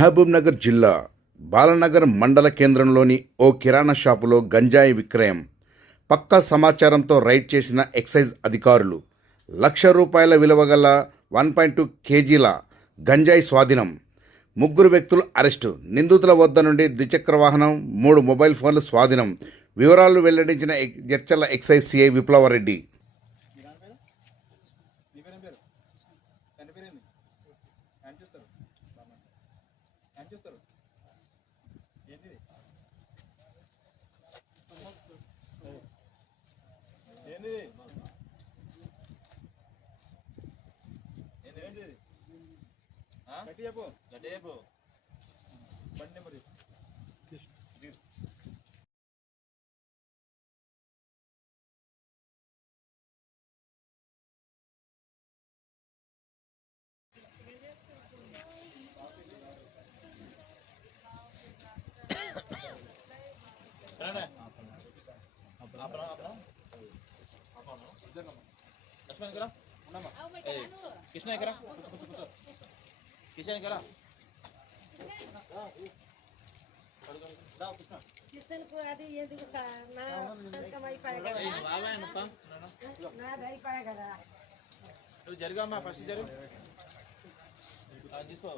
మహబూబ్నగర్ జిల్లా బాలనగర్ మండల కేంద్రంలోని ఓ కిరాణా షాపులో గంజాయి విక్రయం. పక్కా సమాచారంతో రైడ్ చేసిన ఎక్సైజ్ అధికారులు ₹1,00,000 విలువ గల 1.2 కేజీల గంజాయి స్వాధీనం. 3 వ్యక్తులు అరెస్టు. నిందితుల వద్ద నుండి ద్విచక్ర వాహనం, 3 మొబైల్ ఫోన్లు స్వాధీనం. వివరాలు వెల్లడించిన జడ్చర్ల ఎక్సైజ్ సిఐ విప్లవరెడ్డి. किसने करा किसने करा किसन को आदि ये दिखा ना कमाई पाएगा ना दही पाएगा तो जरगा मा फर्स्ट जरगा जिसको